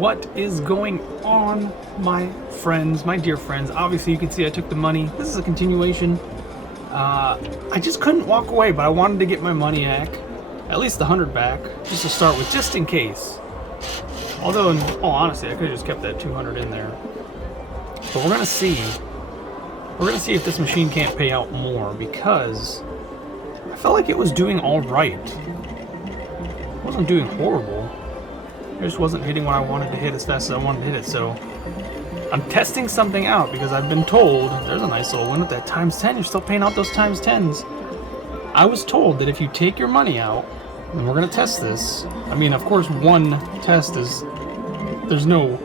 What is going on, my friends, my dear friends? Obviously, you can see I took the money. This is a continuation. I just couldn't walk away, but I wanted to get my money back, at least the 100 back, just to start with, just in case. Although, in all honesty, I could have just kept that 200 in there. But we're gonna see. We're gonna see if this machine can't pay out more, because I felt like it was doing all right. It wasn't doing horrible. It just wasn't hitting what I wanted to hit as fast as I wanted to hit it. So I'm testing something out because I've been told there's a nice little win with that times 10. You're still paying out those times 10s. I was told that if you take your money out, and we're gonna test this. I mean, of course, one test is there's no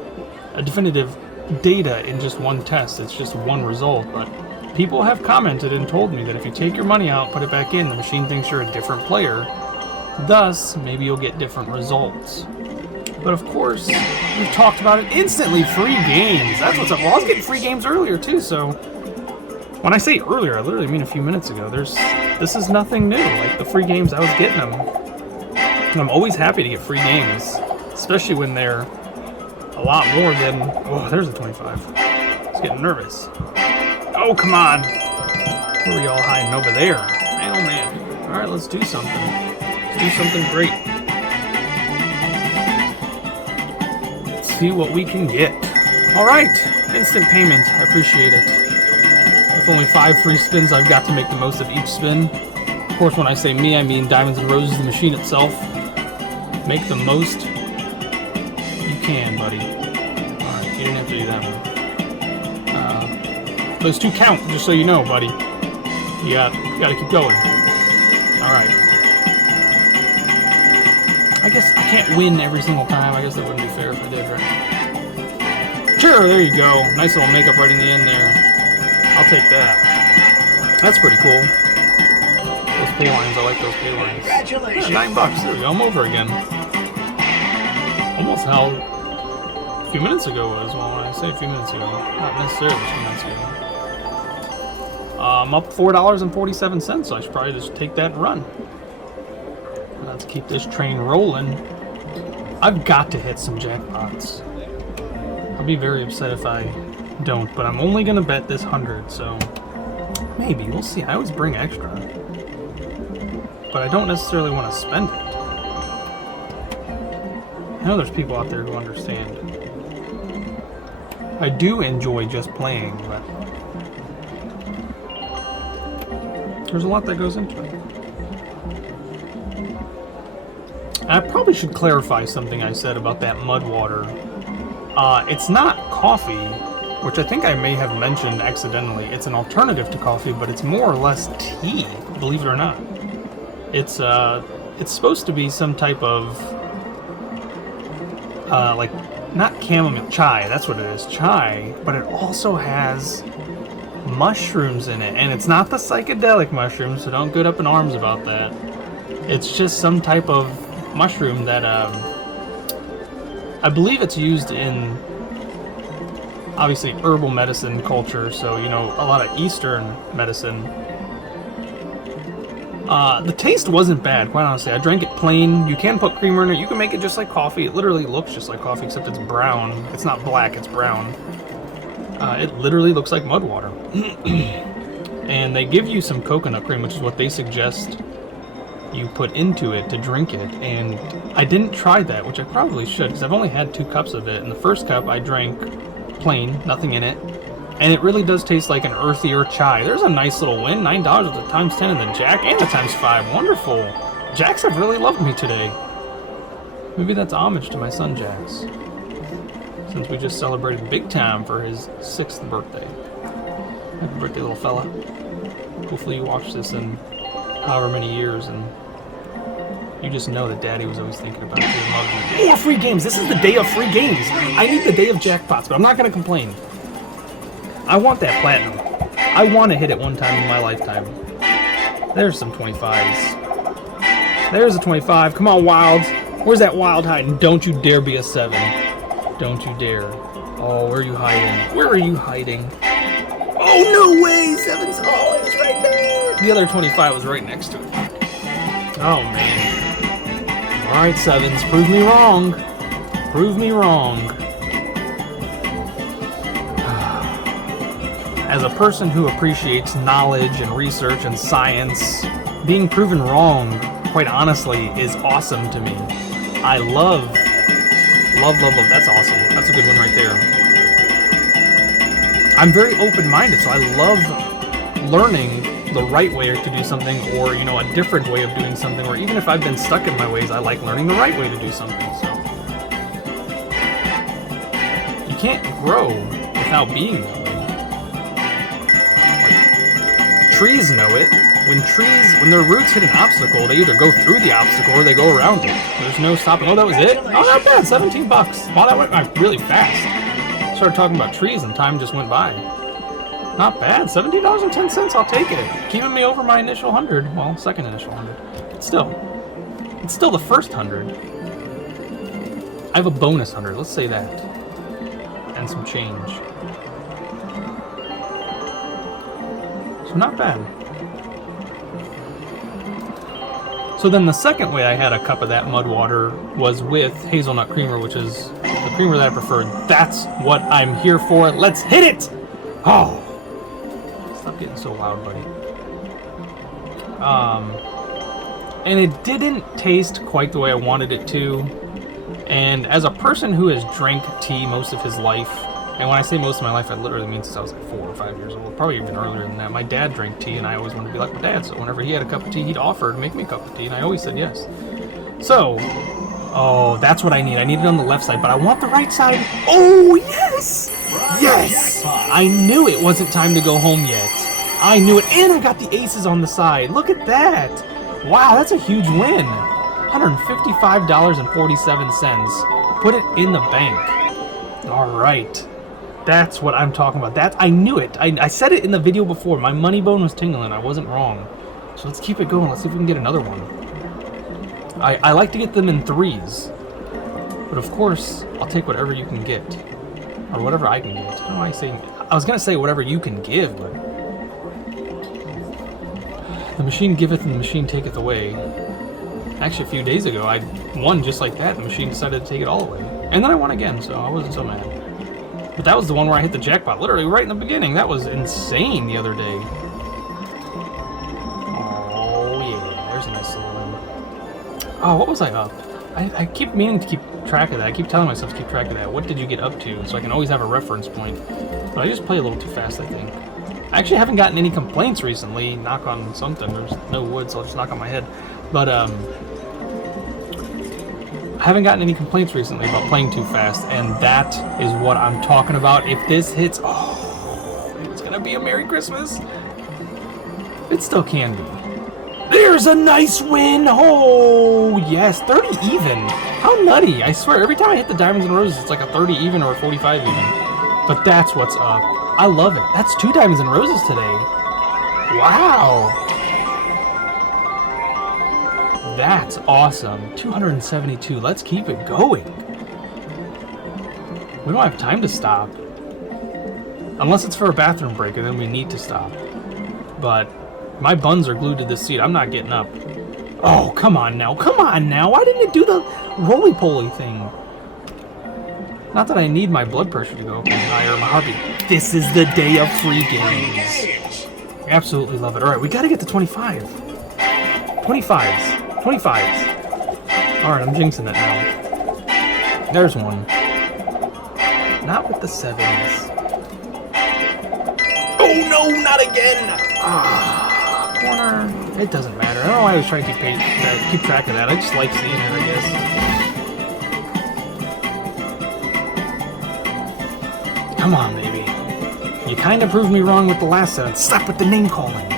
definitive data in just one test. It's just one result. But people have commented and told me that if you take your money out, put it back in, the machine thinks you're a different player. Thus, maybe you'll get different results. But of course, we've talked about it instantly. Free games. That's what's up. Well, I was getting free games earlier too. So when I say earlier, I literally mean a few minutes ago. This is nothing new. Like the free games, I was getting them. And I'm always happy to get free games, especially when they're a lot more than. Oh, there's a 25. I was getting nervous. Oh, come on. Where are we all hiding over there? Man, oh man. All right, let's do something. Let's do something great. See what we can get. Alright, instant payment. I appreciate it. With only 5 free spins, I've got to make the most of each spin. Of course, when I say me, I mean Diamonds and Roses, the machine itself. Make the most you can, buddy. Alright, you didn't have to do that one. Those 2 count, just so you know, buddy. You gotta keep going. Alright. I guess I can't win every single time. I guess that wouldn't be fair if I did, right? Sure, there you go. Nice little makeup right in the end there. I'll take that. That's pretty cool. Those pay lines, I like those pay lines. Congratulations. $9. There we go. I'm over again. Almost how a few minutes ago was. Well, when I say a few minutes ago, not necessarily a few minutes ago. I'm up $4.47, so I should probably just take that and run. Let's keep this train rolling. I've got to hit some jackpots. I'll be very upset if I don't, but I'm only gonna bet this 100, so maybe, we'll see. I always bring extra, but I don't necessarily want to spend it. I know there's people out there who understand. I do enjoy just playing, but there's a lot that goes into it. I probably should clarify something I said about that mud water. It's not coffee, which I think I may have mentioned accidentally. It's an alternative to coffee, but it's more or less tea, believe it or not. It's supposed to be some type of, like, not chamomile, chai, that's what it is, chai, but it also has mushrooms in it, and it's not the psychedelic mushrooms, so don't get up in arms about that. It's just some type of mushroom that I believe it's used in obviously herbal medicine culture, so you know, a lot of Eastern medicine. The taste wasn't bad, quite honestly. I drank it plain. You can put creamer in it. You can make it just like coffee. It literally looks just like coffee, except it's brown. It's not black, it's brown. It literally looks like mud water. And they give you some coconut cream, which is what they suggest you put into it to drink it, and I didn't try that, which I probably should, because I've only had 2 cups of it, and the first cup I drank plain, nothing in it, and it really does taste like an earthier chai. There's a nice little win, $9 with the times 10 and the jack, and the times 5, wonderful. Jacks have really loved me today. Maybe that's homage to my son Jax, since we just celebrated big time for his 6th birthday. Happy birthday, little fella. Hopefully you watch this in however many years, and you just know that Daddy was always thinking about you and loved you. More free games! This is the day of free games! I need the day of jackpots, but I'm not going to complain. I want that platinum. I want to hit it one time in my lifetime. There's some 25s. There's a 25. Come on, Wilds. Where's that Wild hiding? Don't you dare be a 7. Don't you dare. Oh, where are you hiding? Where are you hiding? Oh, no way! 7's always right there! The other 25 was right next to it. Oh, man. Alright, 7s, prove me wrong. Prove me wrong. As a person who appreciates knowledge and research and science, being proven wrong, quite honestly, is awesome to me. I love. That's awesome. That's a good one right there. I'm very open-minded, so I love learning the right way to do something, or, you know, a different way of doing something, or even if I've been stuck in my ways, I like learning the right way to do something, so. You can't grow without being that way. Like, trees know it. When their roots hit an obstacle, they either go through the obstacle or they go around it. There's no stopping. Oh, that was it? Oh, not bad. $17. Wow, that went by really fast. Started talking about trees and time just went by. Not bad. $17.10. I'll take it. Keeping me over my initial 100. Well, second initial 100. It's still the first 100. I have a bonus 100. Let's say that. And some change. So not bad. So then the second way I had a cup of that mud water was with hazelnut creamer, which is the creamer that I preferred. That's what I'm here for. Let's hit it! Oh. Stop getting so loud, buddy. And it didn't taste quite the way I wanted it to. And as a person who has drank tea most of his life, and when I say most of my life, I literally mean since I was like 4 or 5 years old, probably even earlier than that. My dad drank tea, and I always wanted to be like my dad. So whenever he had a cup of tea, he'd offer to make me a cup of tea, and I always said yes. So, oh, that's what I need. I need it on the left side, but I want the right side. Oh, yes! Yes! I knew it wasn't time to go home yet. I knew it, and I got the aces on the side. Look at that! Wow, that's a huge win. $155.47. Put it in the bank. All right. That's what I'm talking about. I knew it. I said it in the video before. My money bone was tingling. I wasn't wrong. So let's keep it going. Let's see if we can get another one. I like to get them in threes. But of course, I'll take whatever you can get. Or whatever I can get. I don't know why I was going to say whatever you can give, but... The machine giveth and the machine taketh away. Actually, a few days ago, I won just like that. The machine decided to take it all away. And then I won again, so I wasn't so mad. But that was the one where I hit the jackpot, literally right in the beginning. That was insane the other day. Oh, yeah, there's a nice little one. Oh, what was I up? I keep meaning to keep track of that. I keep telling myself to keep track of that. What did you get up to? So I can always have a reference point. But I just play a little too fast, I think. I actually haven't gotten any complaints recently. Knock on something. There's no wood, so I'll just knock on my head. But, I haven't gotten any complaints recently about playing too fast, and that is what I'm talking about. If this hits, oh, it's gonna be a Merry Christmas. It still can be. There's a nice win! Oh, yes, 30 even. How nutty. I swear, every time I hit the diamonds and roses, it's like a 30 even or a 45 even. But that's what's up. I love it. That's 2 diamonds and roses today. Wow. That's awesome. 272. Let's keep it going. We don't have time to stop. Unless it's for a bathroom break, and then we need to stop. But my buns are glued to this seat. I'm not getting up. Oh, come on now. Come on now. Why didn't it do the roly-poly thing? Not that I need my blood pressure to go up any higher or my heartbeat. This is the day of free games. Absolutely love it. All right, we got to get to 25. 25s. 25s. Alright, I'm jinxing it now. There's one. Not with the 7s. Oh no, not again! Ah, corner. It doesn't matter. I don't know why I was trying to keep track of that. I just like seeing it, I guess. Come on, baby. You kind of proved me wrong with the last 7. Stop with the name calling.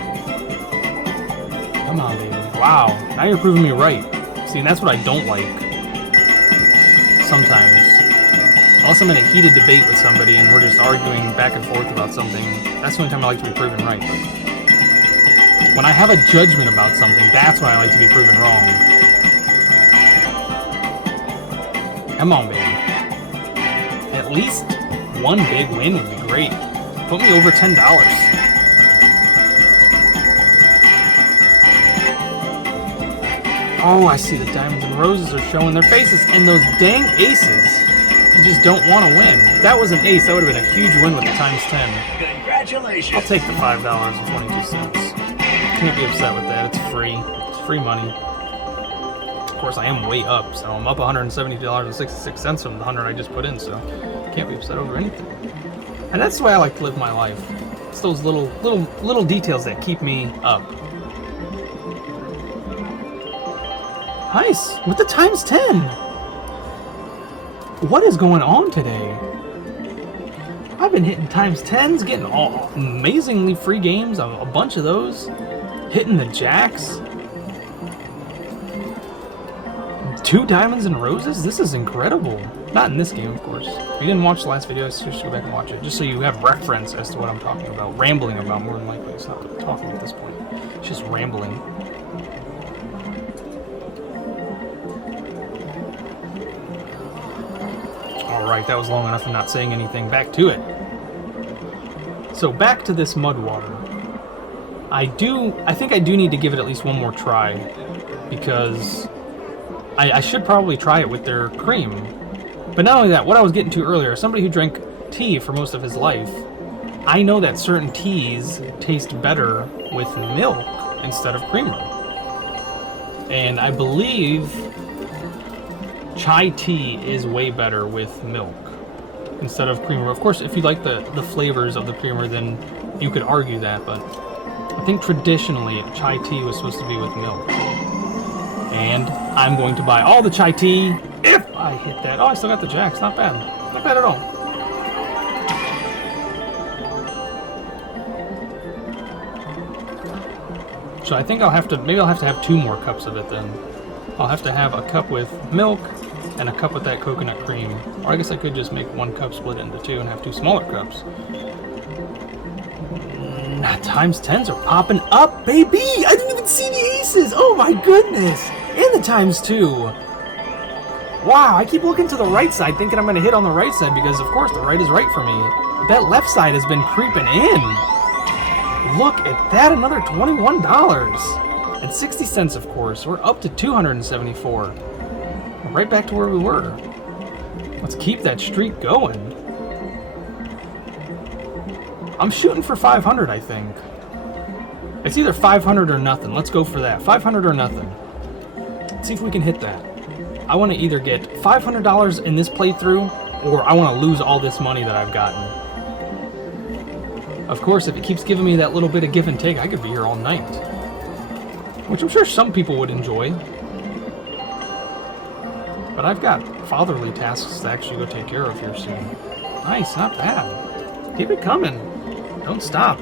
Come on, baby. Wow, now you're proving me right. See, and that's what I don't like. Sometimes. Unless I'm in a heated debate with somebody and we're just arguing back and forth about something, that's the only time I like to be proven right. But when I have a judgment about something, that's when I like to be proven wrong. Come on, baby. At least one big win would be great. Put me over $10. Oh, I see the diamonds and roses are showing their faces, and those dang aces. You just don't want to win. If that was an ace, that would have been a huge win with the times 10. Congratulations. I'll take the $5.22. Can't be upset with that. It's free. It's free money. Of course, I am way up, so I'm up $170.66 from the 100 I just put in, so can't be upset over anything. And that's the way I like to live my life. It's those little details that keep me up. Nice, with the times 10. What is going on today? I've been hitting times 10s, getting all amazingly free games, a bunch of those. Hitting the jacks. 2 diamonds and roses? This is incredible. Not in this game, of course. If you didn't watch the last video, just go back and watch it, just so you have reference as to what I'm talking about. Rambling about, more than likely. It's not really talking at this point. It's just rambling. Alright, that was long enough of not saying anything. Back to it. So back to this mud water. I think I do need to give it at least one more try, because I should probably try it with their cream. But not only that, what I was getting to earlier, somebody who drank tea for most of his life, I know that certain teas taste better with milk instead of creamer. And I believe chai tea is way better with milk instead of creamer. Of course, if you like the flavors of the creamer, then you could argue that, but I think traditionally chai tea was supposed to be with milk. And I'm going to buy all the chai tea if I hit that. Oh, I still got the jacks. Not bad. Not bad at all. So I think maybe I'll have to have 2 more cups of it then. I'll have to have a cup with milk and a cup with that coconut cream. Or I guess I could just make 1 cup split into 2 and have 2 smaller cups. Times 10s are popping up, baby! I didn't even see the aces! Oh my goodness! And the times 2. Wow, I keep looking to the right side thinking I'm going to hit on the right side because, of course, the right is right for me. That left side has been creeping in. Look at that, another $21.60, of course. We're up to 274. Right back to where we were. Let's keep that streak going. I'm shooting for 500, I think. It's either 500 or nothing. Let's go for that. 500 or nothing. Let's see if we can hit that. I want to either get $500 in this playthrough, or I want to lose all this money that I've gotten. Of course, if it keeps giving me that little bit of give and take, I could be here all night. Which I'm sure some people would enjoy. But I've got fatherly tasks to actually go take care of here soon. Nice, not bad. Keep it coming. Don't stop.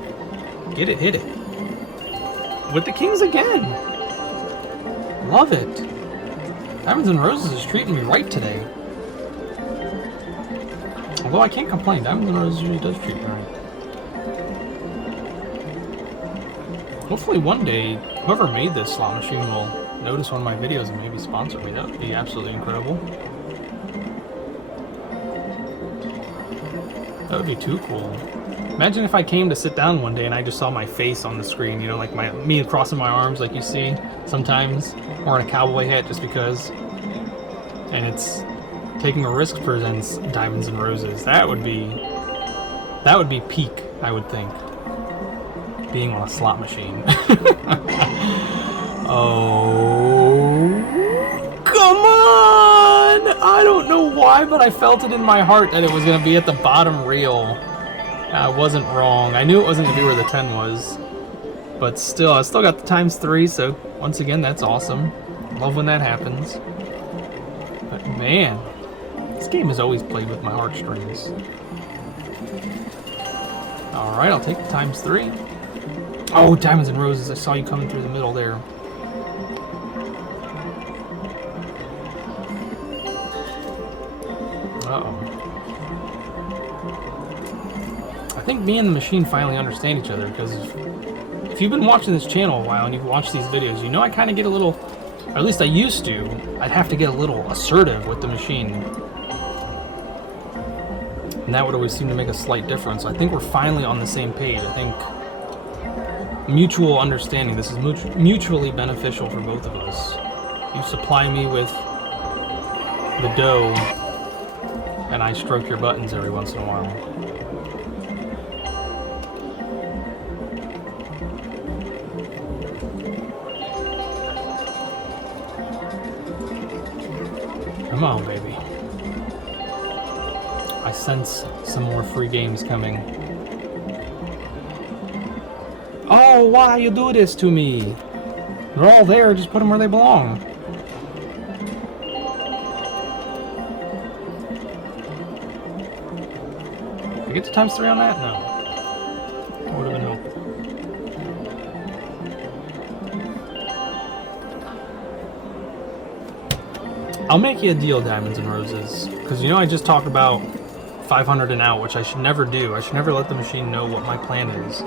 Get it, hit it. With the kings again. Love it. Diamonds and Roses is treating me right today. Although I can't complain. Diamonds and Roses usually does treat me right. Hopefully one day, whoever made this slot machine will notice one of my videos and maybe sponsor me. That would be absolutely incredible. That would be too cool. Imagine if I came to sit down one day and I just saw my face on the screen, you know, like me crossing my arms like you see sometimes, or in a cowboy hat just because. And it's Taking a Risk presents Diamonds and Roses. That would be peak, I would think. Being on a slot machine. Oh, come on! I don't know why, but I felt it in my heart that it was going to be at the bottom reel. I wasn't wrong. I knew it wasn't going to be where the 10 was. But still, I still got the times 3, so once again, that's awesome. Love when that happens. But man, this game has always played with my heartstrings. Alright, I'll take the times 3. Oh, Diamonds and Roses, I saw you coming through the middle there. Uh-oh. I think me and the machine finally understand each other, because if you've been watching this channel a while and you've watched these videos, you know I kind of get a little, or at least I used to, I'd have to get a little assertive with the machine. And that would always seem to make a slight difference. I think we're finally on the same page. I think mutual understanding. This is mutually beneficial for both of us. You supply me with the dough, and I stroke your buttons every once in a while. Come on, baby. I sense some more free games coming. Oh, why you do this to me? They're all there, just put them where they belong. Did I get to ×3 on that? No. That would have been helpful. I'll make you a deal, Diamonds and Roses. Because you know I just talked about 500 and out, which I should never do. I should never let the machine know what my plan is.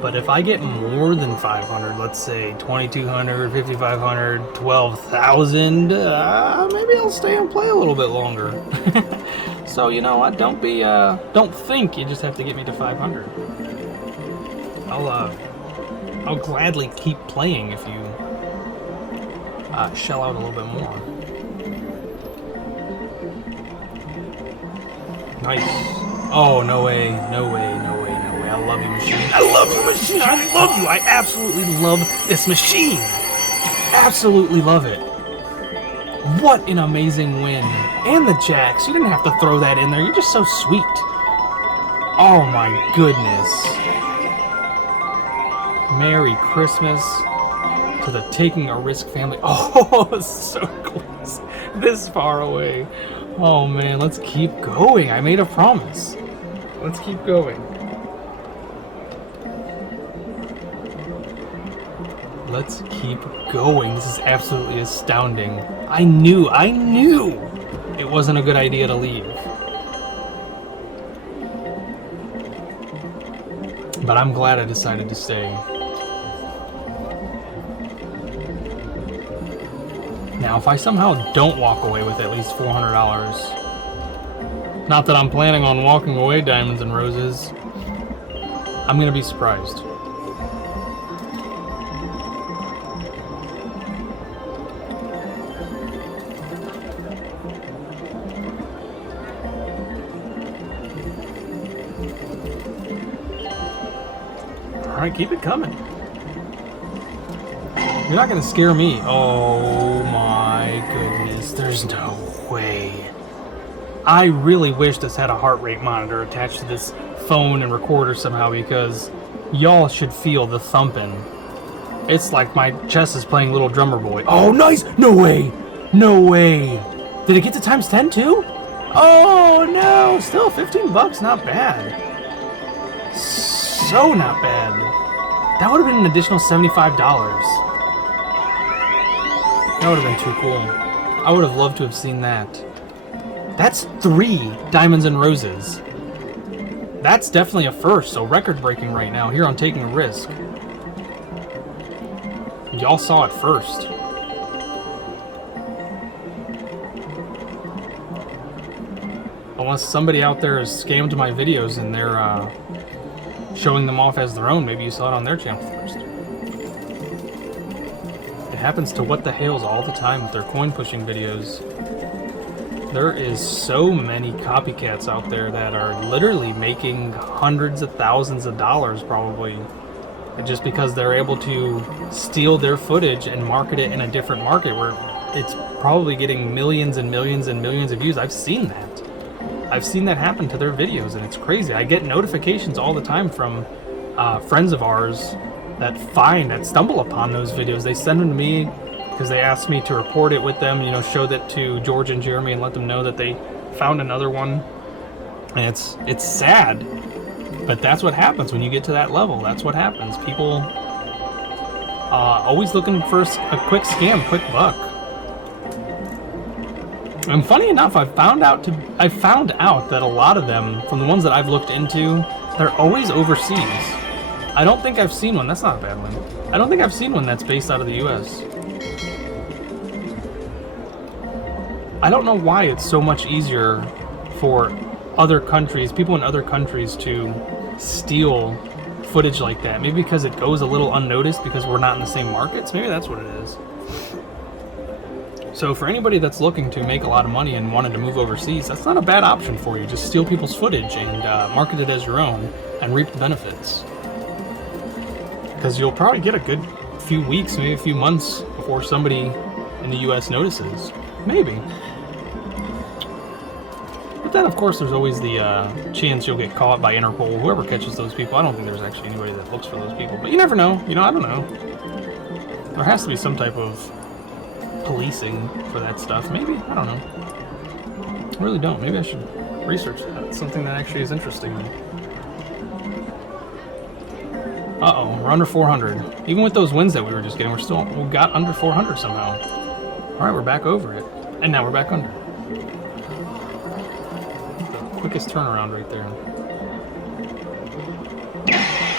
But if I get more than 500, let's say 2,200, 5,500, 12,000, maybe I'll stay and play a little bit longer. So you know what? Don't think you just have to get me to 500. I'll gladly keep playing if you shell out a little bit more. Nice. Oh, no way, no way, no way, no way. I love you, machine. I love you, machine. I love you. I absolutely love this machine. Absolutely love it. What an amazing win. And the jacks. You didn't have to throw that in there. You're just so sweet. Oh, my goodness. Merry Christmas to the Taking a Risk family. Oh, so close. This far away. Oh man, let's keep going. I made a promise. Let's keep going. Let's keep going. This is absolutely astounding. I knew it wasn't a good idea to leave. But I'm glad I decided to stay. Now, if I somehow don't walk away with at least $400, not that I'm planning on walking away, Diamonds and Roses, I'm going to be surprised. Alright, keep it coming. You're not going to scare me. Oh my goodness, there's no way. I really wish this had a heart rate monitor attached to this phone and recorder somehow, because y'all should feel the thumping. It's like my chest is playing Little Drummer Boy. Oh, nice! No way! No way! Did it get to ×10 too? Oh no! Still $15, not bad. So not bad. That would have been an additional $75. That would have been too cool. I would have loved to have seen that. That's 3 Diamonds and Roses. That's definitely a first, so record-breaking right now here on Taking a Risk. Y'all saw it first. Unless somebody out there has scammed my videos and they're showing them off as their own, maybe you saw it on their channel first. It happens to What the Hales all the time with their coin pushing videos. There is so many copycats out there that are literally making hundreds of thousands of dollars probably, just because they're able to steal their footage and market it in a different market where it's probably getting millions and millions and millions of views. I've seen that. I've seen that happen to their videos, and it's crazy. I get notifications all the time from friends of ours that stumble upon those videos. They send them to me because they asked me to report it with them, show that to George and Jeremy and let them know that they found another one. And it's sad, but that's what happens when you get to that level. That's what happens. People always looking for a quick scam, quick buck. And funny enough, I found out that a lot of them, from the ones that I've looked into, they're always overseas. I don't think I've seen one. That's not a bad one. I don't think I've seen one that's based out of the U.S. I don't know why it's so much easier for other countries, people in other countries, to steal footage like that. Maybe because it goes a little unnoticed because we're not in the same markets. Maybe that's what it is. So for anybody that's looking to make a lot of money and wanted to move overseas, that's not a bad option for you. Just steal people's footage and market it as your own and reap the benefits. Because you'll probably get a good few weeks, maybe a few months before somebody in the US notices. Maybe. But then, of course, there's always the chance you'll get caught by Interpol, whoever catches those people. I don't think there's actually anybody that looks for those people. But you never know. You know, I don't know. There has to be some type of policing for that stuff. Maybe. I don't know. I really don't. Maybe I should research that. It's something that actually is interesting. Uh-oh. We're under 400. Even with those wins that we were just getting, we got under 400 somehow. All right, we're back over it. And now we're back under. Quickest turnaround right there.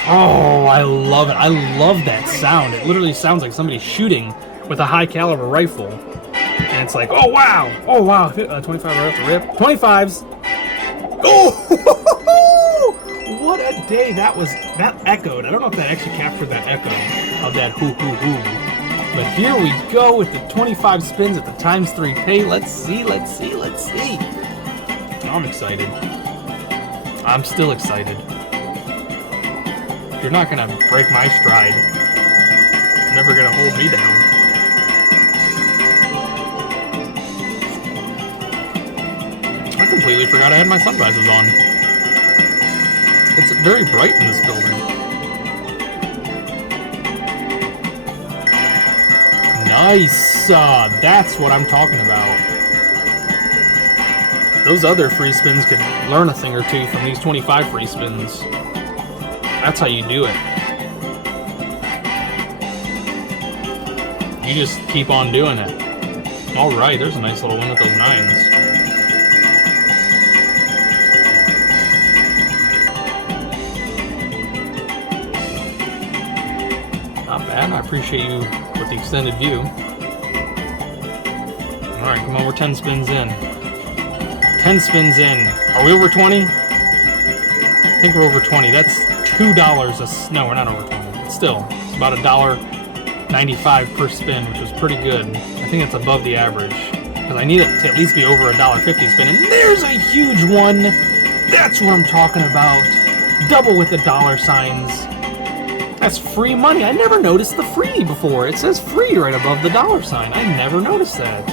Oh, I love it. I love that sound. It literally sounds like somebody shooting with a high caliber rifle. And it's like, oh wow! Oh wow! 25 right off the rip. 25s! Oh! What a day that was. That echoed. I don't know if that actually captured that echo of that hoo hoo hoo. But here we go with the 25 spins at the ×3 pay. Let's see, let's see, let's see. I'm excited. I'm still excited. You're not gonna break my stride. You're never gonna hold me down. I completely forgot I had my sunglasses on. It's very bright in this building. Nice! That's what I'm talking about. Those other free spins could learn a thing or two from these 25 free spins. That's how you do it. You just keep on doing it. Alright, there's a nice little one with those 9s. Not bad, I appreciate you with the extended view. Alright, come on, we're 10 spins in. 10 spins in. Are we over 20? I think we're over 20. That's $2 no, we're not over 20. But still, it's about $1.95 per spin, which was pretty good. I think it's above the average. Because I need it to at least be over $1.50 spin. And there's a huge one! That's what I'm talking about. Double with the dollar signs. That's free money. I never noticed the free before. It says free right above the dollar sign. I never noticed that.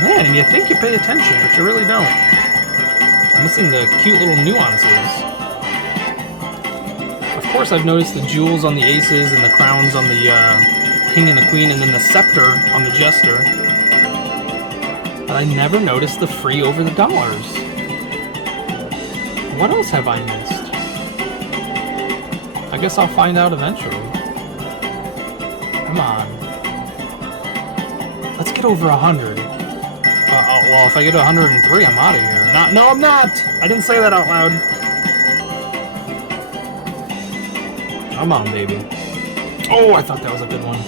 Man, and you think you pay attention, but you really don't. I'm missing the cute little nuances. Of course, I've noticed the jewels on the aces and the crowns on the king and the queen, and then the scepter on the jester. But I never noticed the free over the dollars. What else have I missed? I guess I'll find out eventually. Come on. Let's get over 100. Well, if I get to 103, I'm out of here. No, I'm not! I didn't say that out loud. Come on, baby. Oh, I thought that was a good one.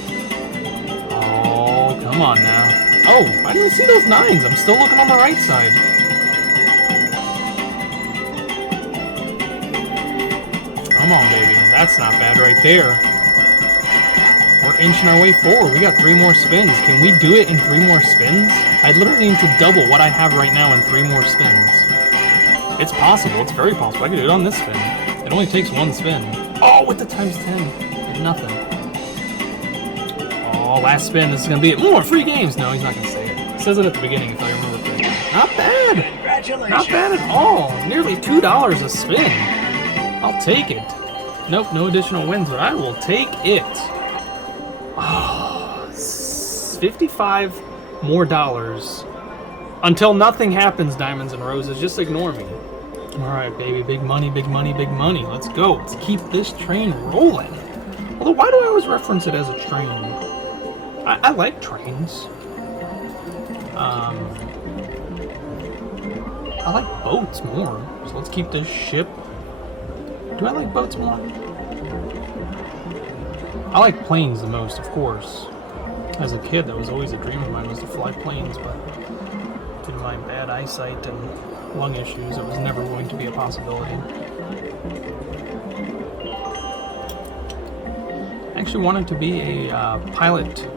Oh, come on now. Oh, I didn't see those 9s. I'm still looking on the right side. Come on, baby. That's not bad right there. We're inching our way forward. We got 3 more spins. Can we do it in 3 more spins? I'd literally need to double what I have right now in 3 more spins. It's possible. It's very possible. I could do it on this spin. It only takes 1 spin. Oh, with the ×10. Did nothing. Oh, last spin. This is going to be it. More free games. No, he's not going to say it. It says it at the beginning if I remember correctly. Not bad. Congratulations. Not bad at all. Nearly $2 a spin. I'll take it. Nope, no additional wins, but I will take it. Oh, 55 more dollars. Until nothing happens, Diamonds and Roses. Just ignore me. Alright, baby. Big money, big money, big money. Let's go. Let's keep this train rolling. Although, why do I always reference it as a train? I like trains. I like boats more. So let's keep this ship. Do I like boats more? I like planes the most, of course. As a kid, that was always a dream of mine, was to fly planes, but due to my bad eyesight and lung issues, it was never going to be a possibility. I actually wanted to be a pilot,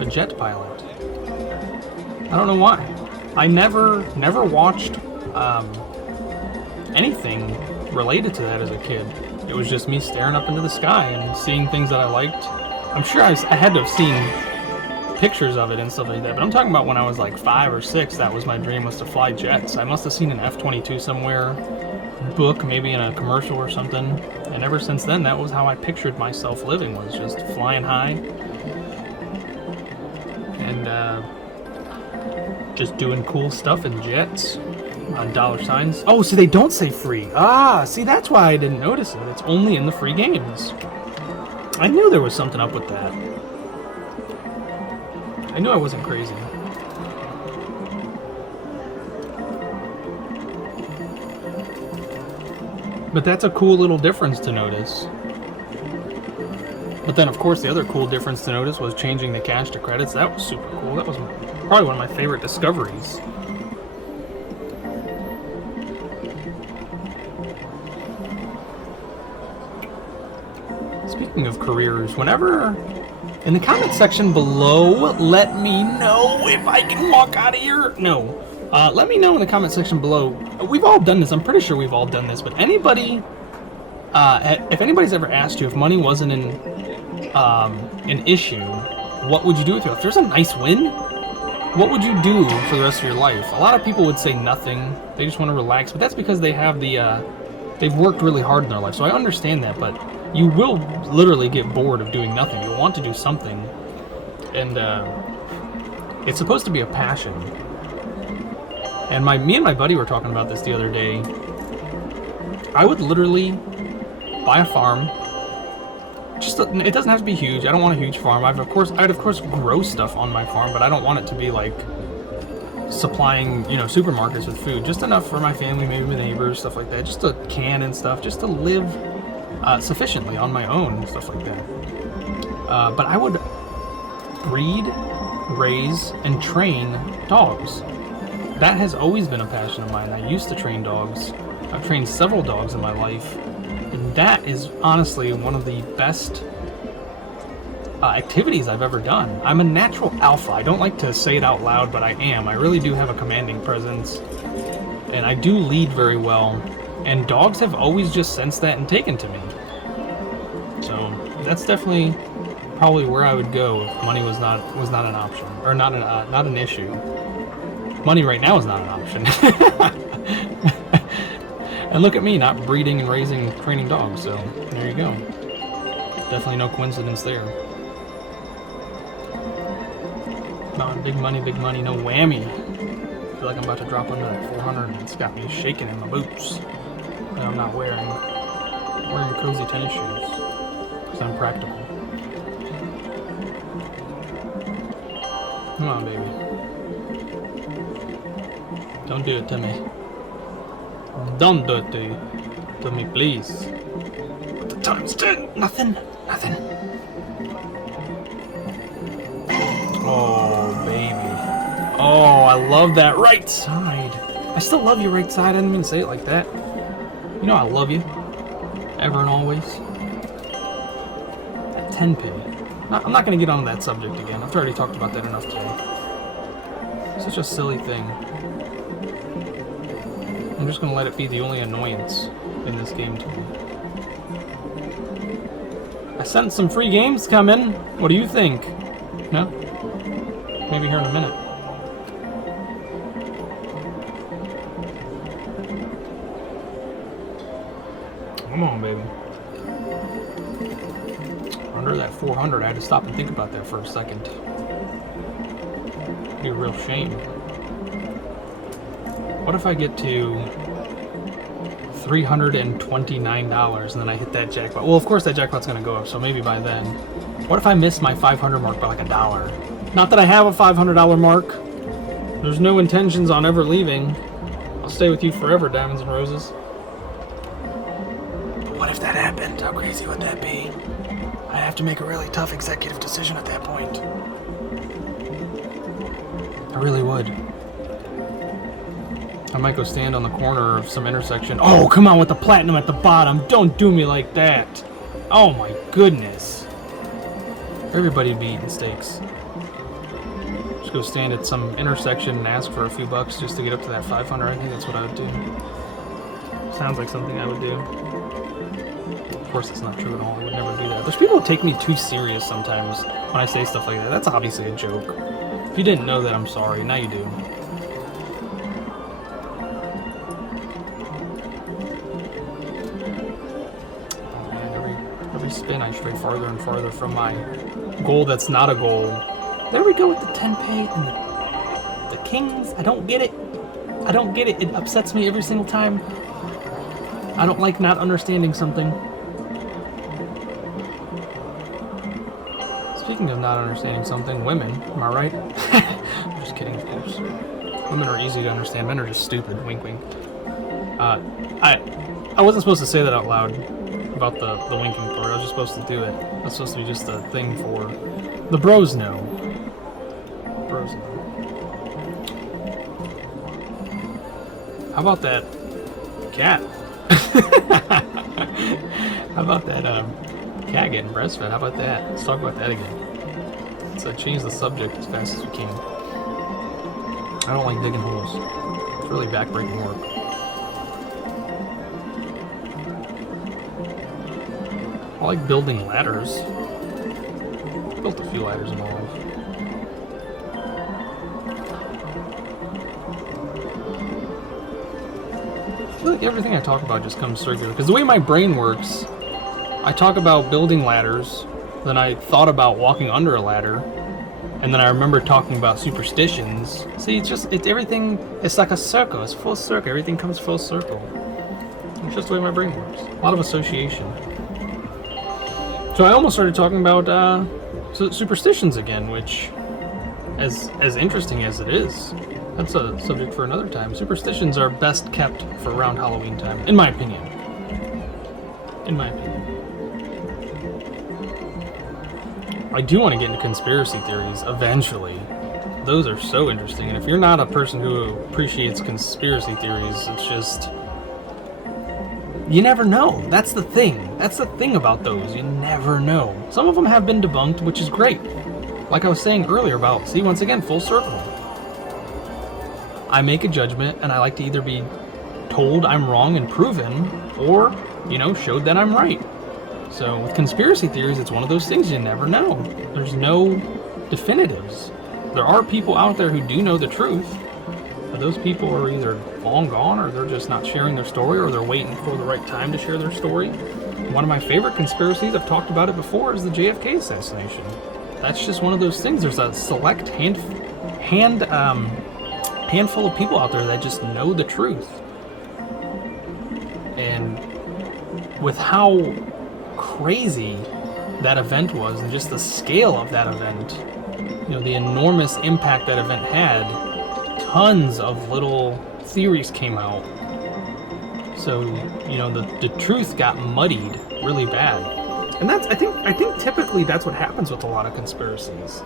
a jet pilot. I don't know why. I never watched anything related to that as a kid. It was just me staring up into the sky and seeing things that I liked. I'm sure I had to have seen pictures of it and stuff like that, but I'm talking about when I was like 5 or 6. That was my dream, was to fly jets. I must have seen an F-22 somewhere, book, maybe in a commercial or something, and ever since then, that was how I pictured myself living, was just flying high and just doing cool stuff in jets on dollar signs. Oh, so they don't say free. Ah, see, that's why I didn't notice it. It's only in the free games. I knew there was something up with that. I knew I wasn't crazy. But that's a cool little difference to notice. But then, of course, the other cool difference to notice was changing the cash to credits. That was super cool. That was probably one of my favorite discoveries. Speaking of careers, whenever... in the comment section below, let me know if I can walk out of here. No. Let me know in the comment section below. We've all done this. I'm pretty sure we've all done this. But anybody... if anybody's ever asked you if money wasn't an issue, what would you do with it? If there's a nice win, what would you do for the rest of your life? A lot of people would say nothing. They just want to relax. But that's because they have they've worked really hard in their life. So I understand that. But you will literally get bored of doing nothing. You want to do something. And it's supposed to be a passion. And me and my buddy were talking about this the other day. I would literally buy a farm. It doesn't have to be huge. I don't want a huge farm. I'd of course grow stuff on my farm, but I don't want it to be like supplying, supermarkets with food. Just enough for my family, maybe my neighbors, stuff like that. Just a can and stuff, just to live sufficiently on my own and stuff like that. But I would breed, raise, and train dogs. That has always been a passion of mine. I used to train dogs. I've trained several dogs in my life. And that is honestly one of the best activities I've ever done. I'm a natural alpha. I don't like to say it out loud, but I am. I really do have a commanding presence. And I do lead very well. And dogs have always just sensed that and taken to me. So that's definitely probably where I would go if money was not an option, or not an issue. Money right now is not an option. And look at me, not breeding and raising and training dogs, so there you go. Definitely no coincidence there. Come on, big money, no whammy. I feel like I'm about to drop under that 400 and it's got me shaking in my boots. That I'm not wearing cozy tennis shoes, because I'm practical. Come on, baby. Don't do it to me. Don't do it to me, please. But the time's 10. Nothing. Oh, baby. Oh, I love that right side. I still love your right side. I didn't mean to say it like that. You know I love you. Ever and always. That 10 pin. I'm not going to get on that subject again. I've already talked about that enough today. Such a silly thing. I'm just going to let it be the only annoyance in this game to me. I sent some free games coming. What do you think? No? Maybe here in a minute. Come on, baby. Under that 400, I had to stop and think about that for a second. It'd be a real shame. What if I get to $329 and then I hit that jackpot? Well, of course that jackpot's going to go up, so maybe by then. What if I miss my 500 mark by like $1? Not that I have a $500 mark. There's no intentions on ever leaving. I'll stay with you forever, Diamonds and Roses. But what if that happened? How crazy would that be? I'd have to make a really tough executive decision at that point. I really would. I might go stand on the corner of some intersection. Oh, come on with the platinum at the bottom. Don't do me like that. Oh my goodness. Everybody would be eating steaks. Just go stand at some intersection and ask for a few bucks just to get up to that 500. I think that's what I would do. Sounds like something I would do. Of course, that's not true at all. I would never do that. There's people who take me too serious sometimes when I say stuff like that. That's obviously a joke. If you didn't know that, I'm sorry. Now you do. Oh man, every spin I stray farther and farther from my goal that's not a goal. There we go with the 10-pay and the kings. I don't get it. I don't get it. It upsets me every single time. I don't like not understanding something. Speaking of not understanding something, women, am I right? I'm just kidding, of course. Women are easy to understand. Men are just stupid. Wink, wink. I wasn't supposed to say that out loud about the winking part. I was just supposed to do it. That's supposed to be just a thing for the bros know. Bros know. How about that cat? How about that cat getting breastfed? How about that? Let's talk about that again. Let's change the subject as fast as we can. I don't like digging holes. It's really backbreaking work. I like building ladders. Built a few ladders in my life. I feel like everything I talk about just comes circular. Because the way my brain works, I talk about building ladders, then I thought about walking under a ladder, and then I remember talking about superstitions. See, it's everything, it's like a circle, it's full circle, everything comes full circle. It's just the way my brain works. A lot of association. So I almost started talking about superstitions again, which, as interesting as it is, that's a subject for another time. Superstitions are best kept for around Halloween time, in my opinion. In my opinion. I do want to get into conspiracy theories eventually. Those are so interesting, and if you're not a person who appreciates conspiracy theories, it's just... you never know. That's the thing. That's the thing about those. You never know. Some of them have been debunked, which is great. Like I was saying earlier about, see, once again, full circle. I make a judgment, and I like to either be told I'm wrong and proven, or, showed that I'm right. So with conspiracy theories, it's one of those things you never know. There's no definitives. There are people out there who do know the truth, but those people are either long gone, or they're just not sharing their story, or they're waiting for the right time to share their story. One of my favorite conspiracies, I've talked about it before, is the JFK assassination. That's just one of those things. There's a select handful of people out there that just know the truth. And with how crazy that event was, and just the scale of that event, the enormous impact that event had, tons of little theories came out. So, the truth got muddied really bad. And that's, I think typically that's what happens with a lot of conspiracies.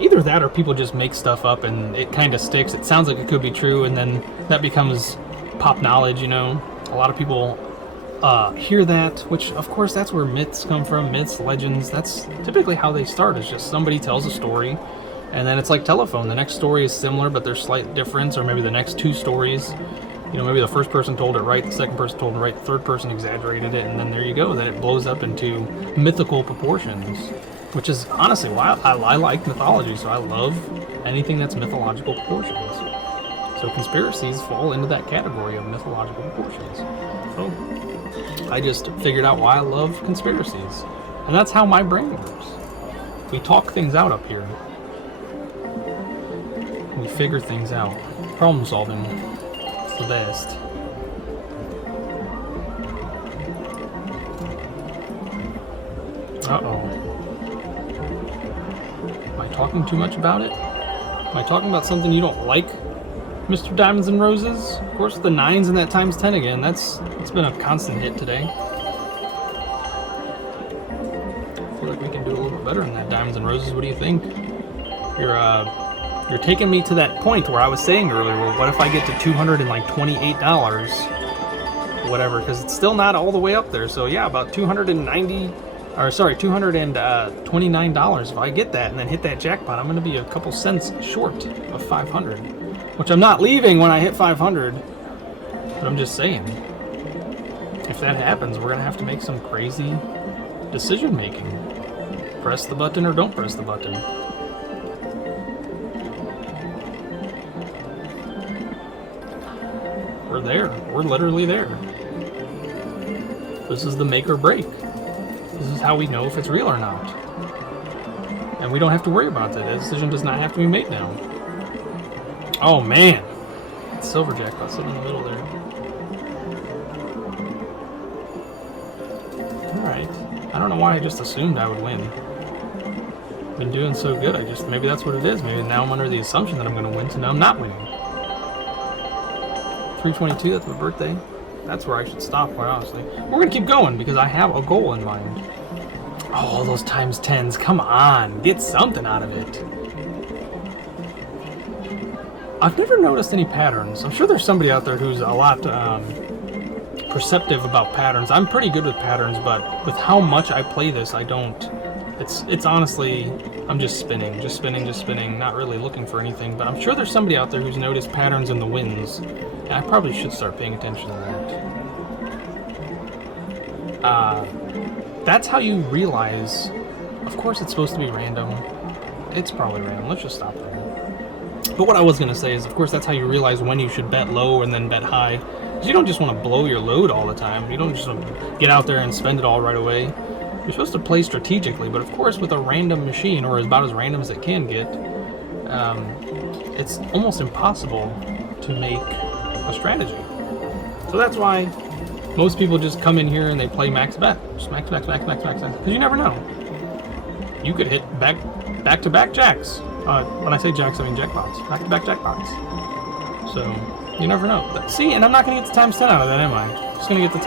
Either that, or people just make stuff up and it kind of sticks. It sounds like it could be true, and then that becomes pop knowledge, A lot of people hear that, which of course that's where myths come from. Myths, legends, that's typically how they start. It's just somebody tells a story, and then it's like telephone. The next story is similar, but there's slight difference, or maybe the next two stories, maybe the first person told it right, the second person told it right, the third person exaggerated it, and then there you go. Then it blows up into mythical proportions, which is honestly why I like mythology. So I love anything that's mythological proportions. So conspiracies fall into that category of mythological proportions. So I just figured out why I love conspiracies. And that's how my brain works. We talk things out up here. We figure things out. Problem solving. It's the best. Uh-oh. Am I talking too much about it? Am I talking about something you don't like, Mr. Diamonds and Roses? Of course, the 9s and that times 10 again. It's been a constant hit today. I feel like we can do a little bit better than that, Diamonds and Roses. What do you think? You're taking me to that point where I was saying earlier, well, what if I get to $228? Whatever, because it's still not all the way up there. So yeah, about 290 or sorry, $229. If I get that and then hit that jackpot, I'm going to be a couple cents short of 500, which I'm not leaving when I hit 500. But I'm just saying, if that happens, we're going to have to make some crazy decision making. Press the button or don't press the button. We're there. We're literally there. This is the make or break. This is how we know if it's real or not. And we don't have to worry about that. The decision does not have to be made now. Oh man. Silver jackpot sitting in the middle there. Alright. I don't know why I just assumed I would win. Been doing so good, maybe that's what it is. Maybe now I'm under the assumption that I'm going to win, so now I'm not winning. 322, that's my birthday. That's where I should stop, quite honestly. We're going to keep going because I have a goal in mind. Oh, those times 10s. Come on. Get something out of it. I've never noticed any patterns. I'm sure there's somebody out there who's a lot perceptive about patterns. I'm pretty good with patterns, but with how much I play this, I don't. It's honestly, I'm just spinning, not really looking for anything. But I'm sure there's somebody out there who's noticed patterns in the wins. And I probably should start paying attention to that. That's how you realize, of course it's supposed to be random. It's probably random, let's just stop there. But what I was going to say is, of course, that's how you realize when you should bet low and then bet high. Because you don't just want to blow your load all the time. You don't just want to get out there and spend it all right away. You're supposed to play strategically, but of course with a random machine, or about as random as it can get, it's almost impossible to make a strategy. So that's why most people just come in here and they play max bet. Just max. Because you never know. You could hit back-to-back jacks. When I say jacks, I mean jackpots. Back-to-back jackpots. So, you never know. See, and I'm not going to get the times 10 out of that, am I? Just going to get the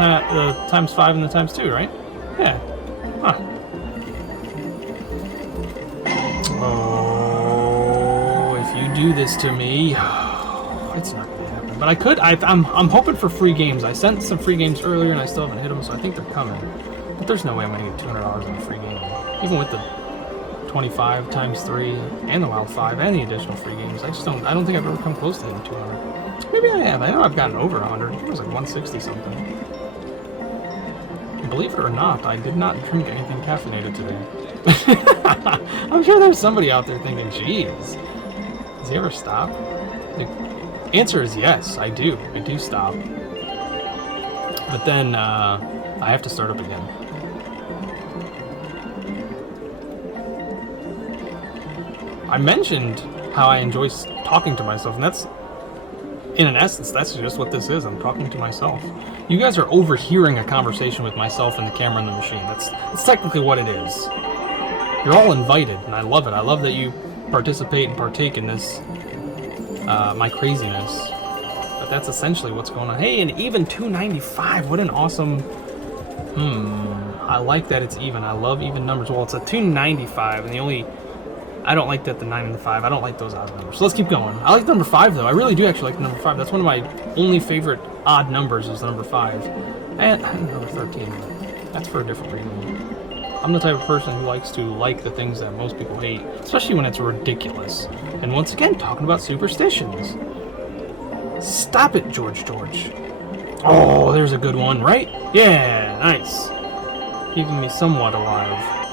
times 5 and the times 2, right? Yeah. Huh. Oh, if you do this to me, it's not going to happen. But I could. I'm hoping for free games. I sent some free games earlier, and I still haven't hit them, so I think they're coming. But there's no way I'm going to get $200 on a free game, even with the 25 times 3 and the wild 5 and the additional free games. I don't think I've ever come close to hitting 200. Maybe I have. I know I've gotten over 100. It was like 160 something. Believe it or not, I did not drink anything caffeinated today. I'm sure there's somebody out there thinking, geez, does he ever stop? The answer is yes, I do. I do stop. But then I have to start up again. I mentioned how I enjoy talking to myself, and that's, in an essence, that's just what this is. I'm talking to myself. You guys are overhearing a conversation with myself and the camera and the machine. That's technically what it is. You're all invited, and I love it. I love that you participate and partake in this, my craziness. But that's essentially what's going on. Hey, and even 295. What an awesome... I like that it's even. I love even numbers. Well, it's a 295, and the only... I don't like that the 9 and the 5. I don't like those odd numbers. So let's keep going. I like the number 5, though. I really do actually like the number 5. That's one of my only favorite odd numbers is the number 5. And number 13. That's for a different reason. I'm the type of person who likes to like the things that most people hate, especially when it's ridiculous. And once again, talking about superstitions. Stop it, George. Oh, there's a good one, right? Yeah, nice. Keeping me somewhat alive.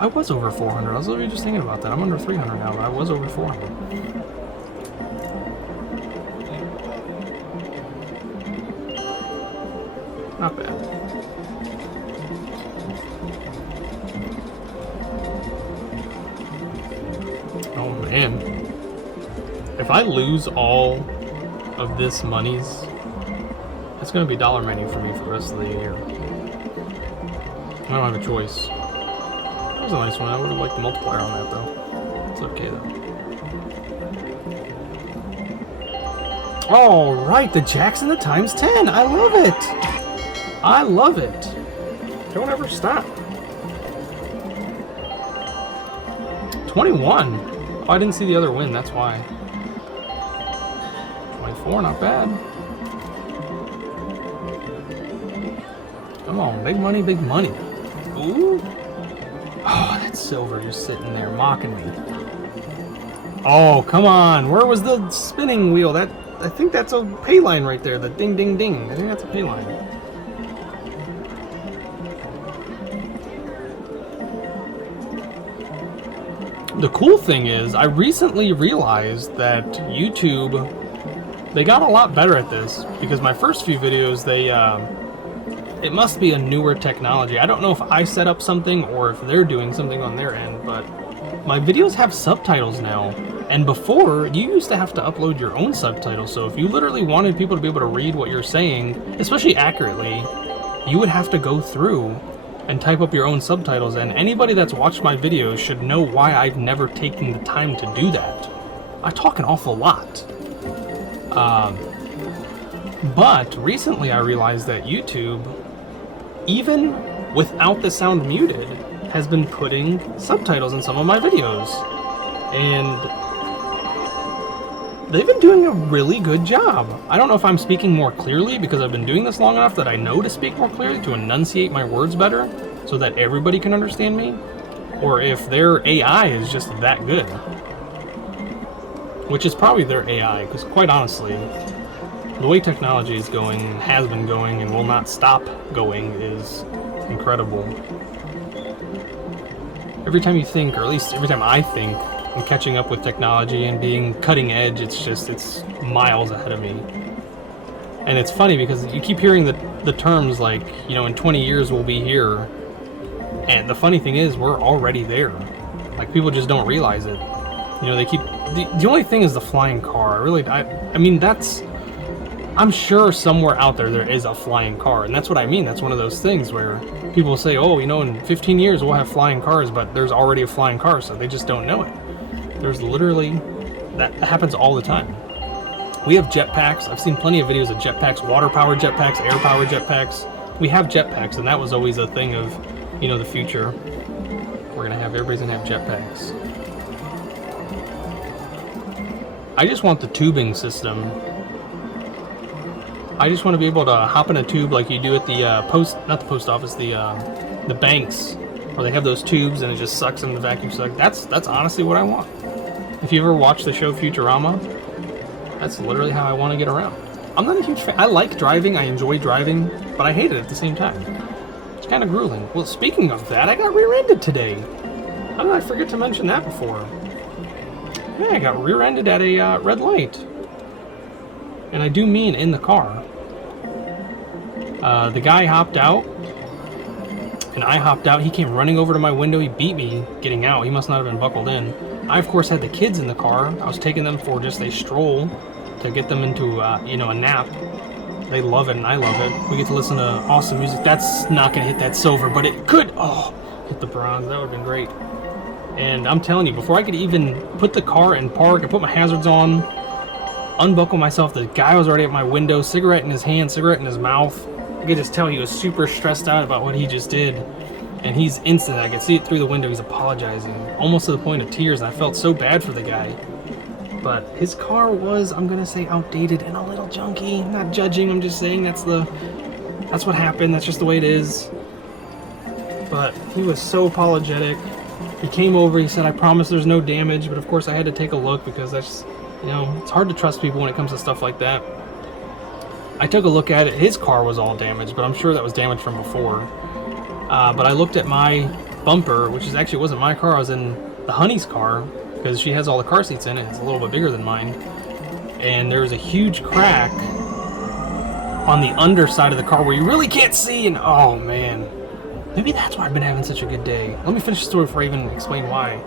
I was over 400. I was literally just thinking about that. I'm under 300 now, but I was over 400. Not bad. Oh man. If I lose all of this monies, it's going to be dollar menu for me for the rest of the year. I don't have a choice. That was a nice one. I would have liked the multiplier on that, though. It's okay, though. All right, the jacks and the times 10. I love it. I love it. Don't ever stop. 21. Oh, I didn't see the other win. That's why. 24, not bad. Come on, big money, big money. Ooh. Oh, that silver just sitting there mocking me. Oh, come on. Where was the spinning wheel? I think that's a pay line right there. The ding, ding, ding. I think that's a pay line. The cool thing is, I recently realized that YouTube, they got a lot better at this, because my first few videos, it must be a newer technology. I don't know if I set up something or if they're doing something on their end, but my videos have subtitles now. And before, you used to have to upload your own subtitles, so if you literally wanted people to be able to read what you're saying, especially accurately, you would have to go through and type up your own subtitles, and anybody that's watched my videos should know why I've never taken the time to do that. I talk an awful lot. But recently I realized that YouTube, even without the sound muted, has been putting subtitles in some of my videos. And they've been doing a really good job. I don't know if I'm speaking more clearly because I've been doing this long enough that I know to speak more clearly, to enunciate my words better, so that everybody can understand me, or if their AI is just that good. Which is probably their AI, because quite honestly, the way technology is going, has been going, and will not stop going is incredible. Every time you think, or at least every time I think, I'm catching up with technology and being cutting edge, it's miles ahead of me. And it's funny because you keep hearing the terms like, you know, in 20 years we'll be here. And the funny thing is, we're already there. Like, people just don't realize it. You know, they keep... The only thing is the flying car. I mean, I'm sure somewhere out there is a flying car. And that's what I mean. That's one of those things where people say, oh, you know, in 15 years we'll have flying cars, but there's already a flying car, so they just don't know it. There's literally... That happens all the time. We have jetpacks. I've seen plenty of videos of jetpacks, water-powered jetpacks, air-powered jetpacks. We have jetpacks, and that was always a thing of, you know, the future. Everybody's gonna have jetpacks. I just want the tubing system. I just want to be able to hop in a tube like you do at the not the post office, the banks, where they have those tubes and it just sucks them, the vacuum suck. That's honestly what I want. If you ever watch the show Futurama, that's literally how I want to get around. I'm not a huge fan. I like driving, I enjoy driving, but I hate it at the same time. It's kind of grueling. Well, speaking of that, I got rear-ended today. How did I forget to mention that before? Yeah, I got rear-ended at a red light. And I do mean in the car. The guy hopped out, and I hopped out. He came running over to my window. He beat me getting out. He must not have been buckled in. I, of course, had the kids in the car. I was taking them for just a stroll to get them into, you know, a nap. They love it, and I love it. We get to listen to awesome music. That's not going to hit that silver, but it could. Oh, hit the bronze. That would have been great. And I'm telling you, before I could even put the car in park and put my hazards on, unbuckle myself, the guy was already at my window, cigarette in his hand, cigarette in his mouth. I could just tell he was super stressed out about what he just did. And he's instant. I could see it through the window. He's apologizing, almost to the point of tears. And I felt so bad for the guy. But his car was, I'm going to say, outdated and a little junky. I'm not judging. I'm just saying that's what happened. That's just the way it is. But he was so apologetic. He came over, he said, I promise there's no damage, but of course I had to take a look because that's, you know, it's hard to trust people when it comes to stuff like that. I took a look at it. His car was all damaged, but I'm sure that was damaged from before. But I looked at my bumper, which actually wasn't my car. I was in the honey's car because she has all the car seats in it. It's a little bit bigger than mine. And there was a huge crack on the underside of the car where you really can't see. And oh man. Maybe that's why I've been having such a good day. Let me finish the story before I even explain why.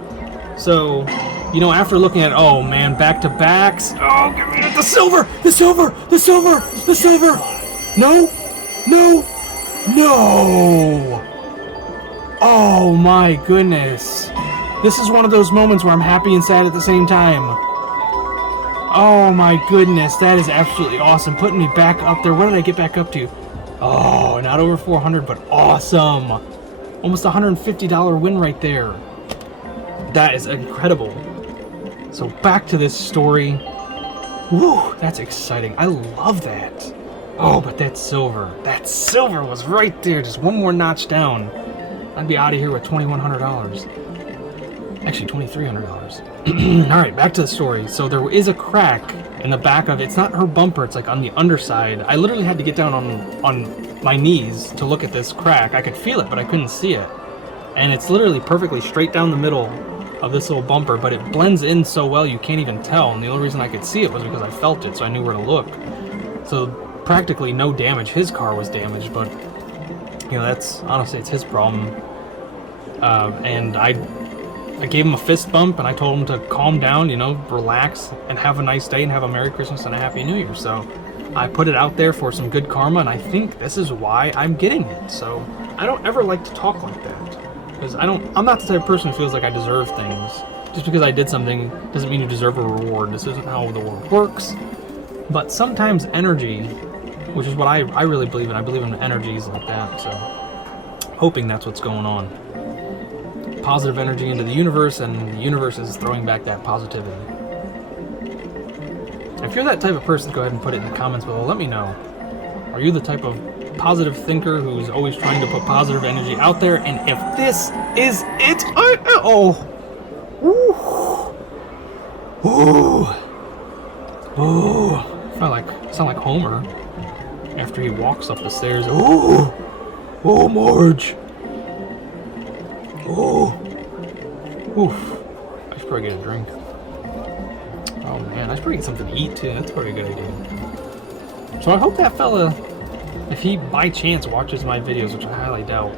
So, you know, after looking at, oh man, back-to-backs. Oh, give me the silver! The silver! The silver! The silver! No! No! No! Oh my goodness. This is one of those moments where I'm happy and sad at the same time. Oh my goodness, that is absolutely awesome. Putting me back up there. What did I get back up to? Oh, not over 400, but awesome. Almost $150 win right there. That is incredible. So back to this story. Woo, that's exciting. I love that. Oh, but that silver was right there, just one more notch down. I'd be out of here with $2,100. Actually, $2,300. All right, back to the story. So there is a crack in the back of it. It's not her bumper, it's like on the underside. I literally had to get down on my knees to look at this crack. I could feel it, but I couldn't see it. And it's literally perfectly straight down the middle of this little bumper, but it blends in so well you can't even tell. And the only reason I could see it was because I felt it, so I knew where to look. So practically no damage. His car was damaged, but you know, that's honestly, it's his problem. And I gave him a fist bump and I told him to calm down, you know, relax and have a nice day and have a Merry Christmas and a Happy New Year. So I put it out there for some good karma, and I think this is why I'm getting it. So I don't ever like to talk like that, because I'm not the type of person who feels like I deserve things. Just because I did something doesn't mean you deserve a reward. This isn't how the world works. But sometimes energy, which is what I really believe in. I believe in energies like that. So hoping that's what's going on. Positive energy into the universe, and the universe is throwing back that positivity. If you're that type of person, go ahead and put it in the comments below. Let me know. Are you the type of positive thinker who's always trying to put positive energy out there? And if this is it, sound like Homer after he walks up the stairs. Oh, Marge. Oh, oof. I should probably get a drink. Oh man, I should probably get something to eat too. That's probably a good idea. So I hope that fella, if he by chance watches my videos, which I highly doubt,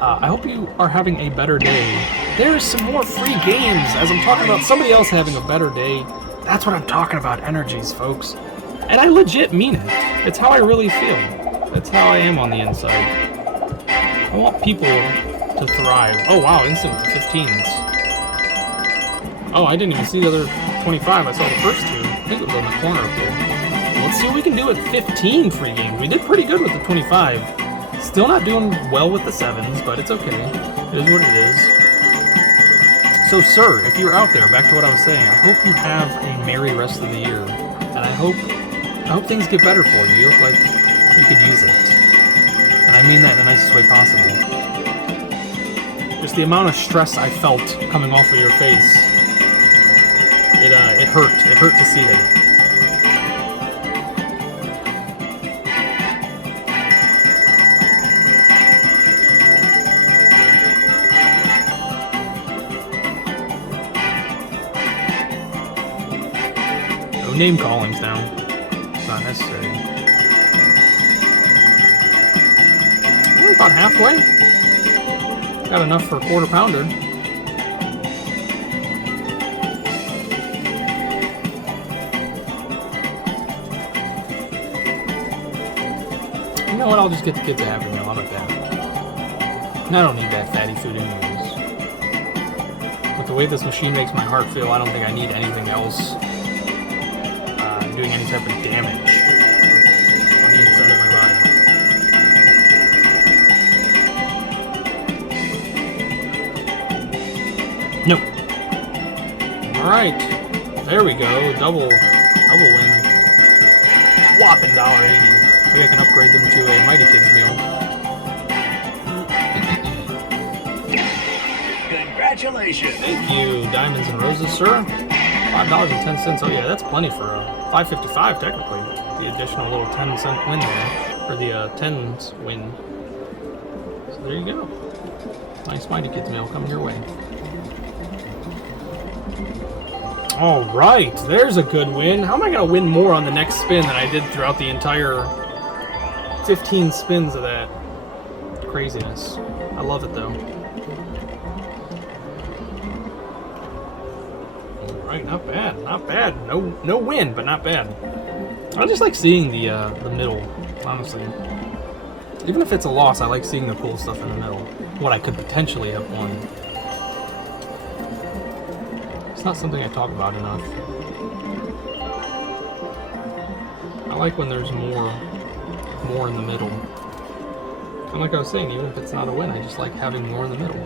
I hope you are having a better day. There's some more free games as I'm talking about somebody else having a better day. That's what I'm talking about, energies, folks. And I legit mean it. It's how I really feel. That's how I am on the inside. I want people to thrive. Oh wow, instant 15s. Oh, I didn't even see the other 25. I saw the first two. I think it was on the corner up there. Well, let's see what we can do with 15 free games. We did pretty good with the 25. Still not doing well with the 7s, but it's okay. It is what it is. So, sir, if you're out there, back to what I was saying, I hope you have a merry rest of the year. And I hope things get better for you. You look like you could use it. And I mean that in the nicest way possible. Just the amount of stress I felt coming off of your face, it hurt. It hurt to see that. No name callings now. It's not necessary. We're about halfway. Got enough for a quarter pounder. You know what? I'll just get the kids a Happy Meal. How about that? And I don't need that fatty food anyways. With the way this machine makes my heart feel, I don't think I need anything else doing any type of damage on the inside of my body. Nope. Alright. There we go. Double win. Whopping $1.80. Maybe I can upgrade them to a Mighty Kids meal. Congratulations! Thank you, Diamonds and Roses, sir. $5.10. Oh yeah, that's plenty for a $5.55 technically. The additional little 10-cent win there, or the 10s win. So there you go. Nice Mighty Kids meal coming your way. All right, there's a good win. How am I gonna win more on the next spin than I did throughout the entire 15 spins of that craziness? I love it though. Right, not bad, not bad. No win, but not bad. I just like seeing the middle, honestly. Even if it's a loss, I like seeing the cool stuff in the middle. What I could potentially have won. It's not something I talk about enough. I like when there's more in the middle. And like I was saying, even if it's not a win, I just like having more in the middle.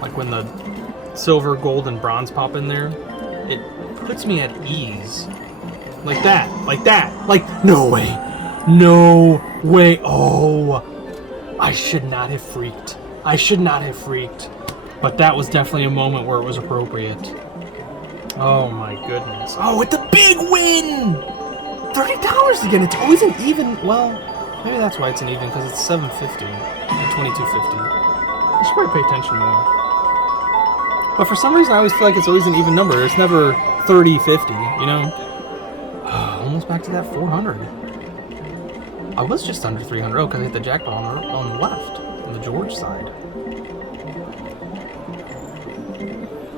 Like when the silver, gold, and bronze pop in there, it puts me at ease. Like that, like no way. No way. Oh, I should not have freaked. I should not have freaked. But that was definitely a moment where it was appropriate. Oh my goodness. Oh, it's a big win! $30 again. It's always an even. Well, maybe that's why it's an even, because it's $7.50 and $22.50. I should probably pay attention more. But for some reason, I always feel like it's always an even number. It's never 30-50, you know? Almost back to that 400. I was just under 300. Oh, because I hit the jackpot on the left, on the George side.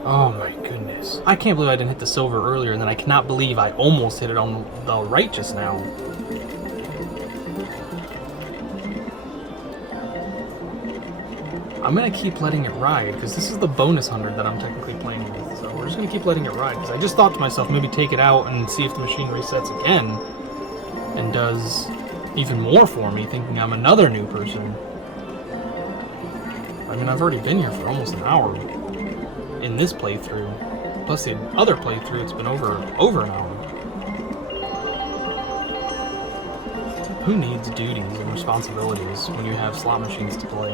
Oh my goodness. I can't believe I didn't hit the silver earlier, and then I cannot believe I almost hit it on the right just now. I'm going to keep letting it ride, because this is the bonus 100 that I'm technically playing with. So we're just going to keep letting it ride, because I just thought to myself, maybe take it out and see if the machine resets again and does even more for me, thinking I'm another new person. I mean, I've already been here for almost an hour in this playthrough. Plus the other playthrough, it's been over an hour. Who needs duties and responsibilities when you have slot machines to play?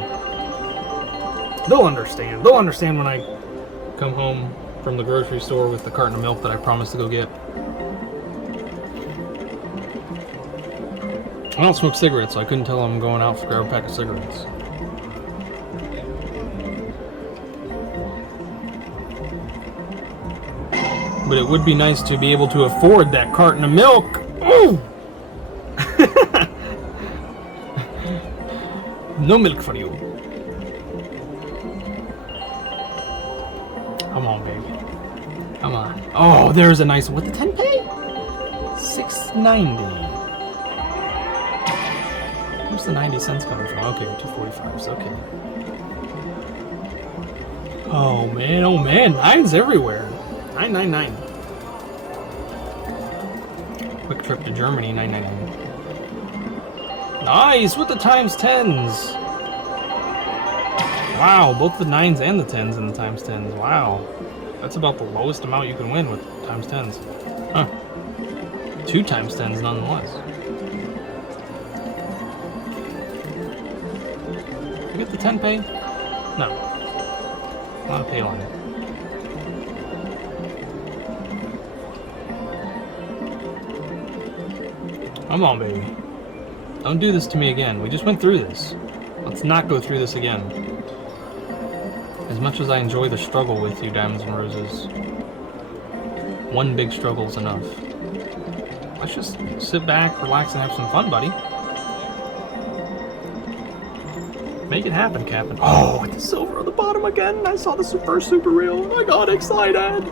They'll understand. They'll understand when I come home from the grocery store with the carton of milk that I promised to go get. I don't smoke cigarettes, so I couldn't tell I'm going out to grab a pack of cigarettes. But it would be nice to be able to afford that carton of milk. Ooh! No milk for you. Come on, baby. Come on. Oh, there's a nice one. What, the 10 pay? $6.90. Where's the 90 cents coming from? Okay, 245s. Okay. Oh man, oh man. Nines everywhere. 999. Quick trip to Germany, 999. Nice with the times 10s. Wow, both the 9s and the 10s and the times 10s. Wow. That's about the lowest amount you can win with times 10s. Huh. 2 times 10s nonetheless. You get the 10 pay? No. Not a pay line. Come on, baby. Don't do this to me again. We just went through this. Let's not go through this again. As much as I enjoy the struggle with you, Diamonds and Roses, one big struggle is enough. Let's just sit back, relax, and have some fun, buddy. Make it happen, Captain. Oh, with the silver on the bottom again. I saw the first super reel. I got excited.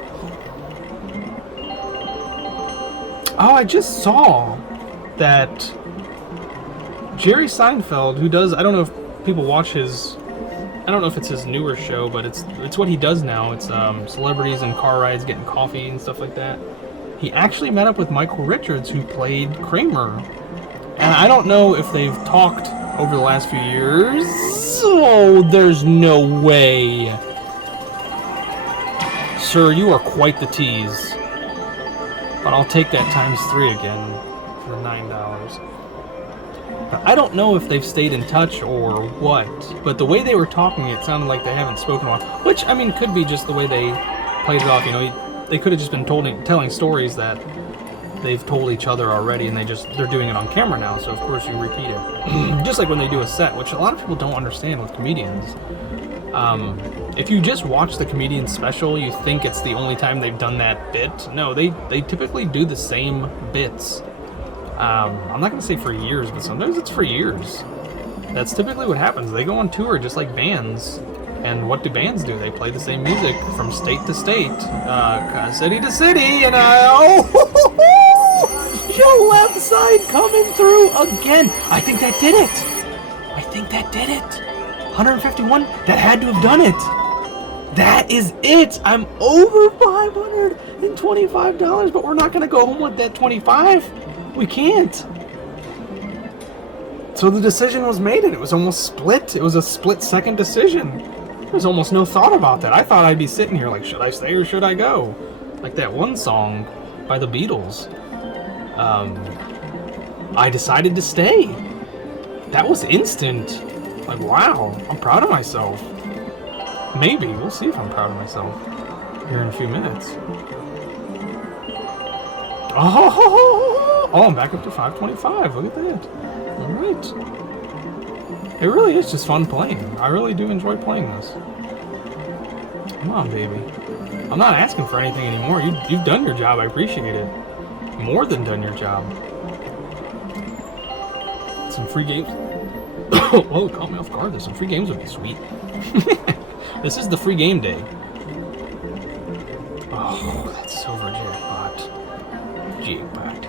Oh, I just saw that Jerry Seinfeld, who does, I don't know if people watch his, I don't know if it's his newer show, but it's what he does now. It's celebrities and car rides, getting coffee and stuff like that. He actually met up with Michael Richards, who played Kramer. And I don't know if they've talked over the last few years. Oh, there's no way. Sir, you are quite the tease. But I'll take that times 3 again for $9. I don't know if they've stayed in touch or what, but the way they were talking, it sounded like they haven't spoken a while. Which, I mean, could be just the way they played it off. You know, they could have just been telling stories that they've told each other already, and they're doing it on camera now. So of course you repeat it, just like when they do a set, which a lot of people don't understand with comedians. If you just watch the comedian special, you think it's the only time they've done that bit. No, they typically do the same bits. I'm not going to say for years, but sometimes it's for years. That's typically what happens. They go on tour just like bands. And what do bands do? They play the same music from state to state, city to city, and your left side coming through again. I think that did it. 151, that had to have done it. That is it. I'm over $525, but we're not going to go home with that 25. We can't. So the decision was made, and it was almost split. It was a split-second decision. There's almost no thought about that. I thought I'd be sitting here like, should I stay or should I go? Like that one song by the Beatles. I decided to stay. That was instant. Like, wow, I'm proud of myself. Maybe. We'll see if I'm proud of myself here in a few minutes. Oh, I'm back up to 525. Look at that. All right. It really is just fun playing. I really do enjoy playing this. Come on, baby. I'm not asking for anything anymore. You've done your job. I appreciate it. More than done your job. Some free games. Whoa, caught me off guard. There's some free games would be sweet. This is the free game day. Oh, that silver jackpot. Jackpot.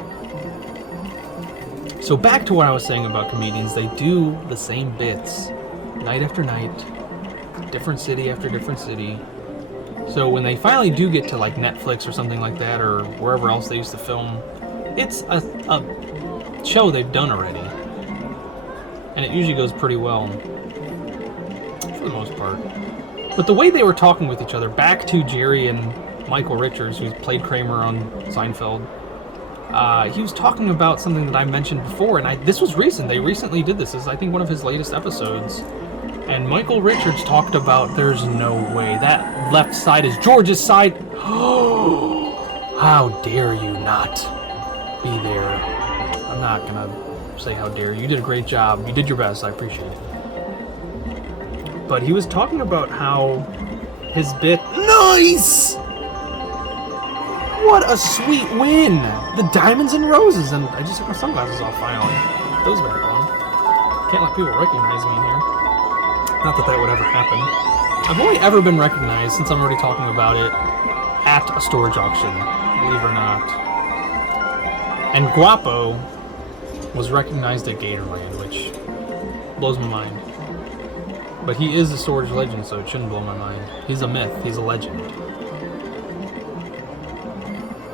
So back to what I was saying about comedians. They do the same bits night after night, different city after different city. So when they finally do get to like Netflix or something like that, or wherever else they used to film, it's a show they've done already. And it usually goes pretty well, for the most part. But the way they were talking with each other, back to Jerry and Michael Richards, who played Kramer on Seinfeld, he was talking about something that I mentioned before, and this was recent. They recently did this. This is, I think, one of his latest episodes. And Michael Richards talked about, there's no way, that left side is George's side. How dare you not be there. I'm not going to say how dare you. You did a great job. You did your best. I appreciate it. But he was talking about how his bit... Nice! What a sweet win! The diamonds and roses. And I just took my sunglasses off finally. Put those back on. Can't let people recognize me in here. Not that that would ever happen. I've only ever been recognized, since I'm already talking about it, at a storage auction, believe it or not. And Guapo was recognized at Gatorland, which blows my mind. But he is a storage legend, so it shouldn't blow my mind. He's a myth. He's a legend.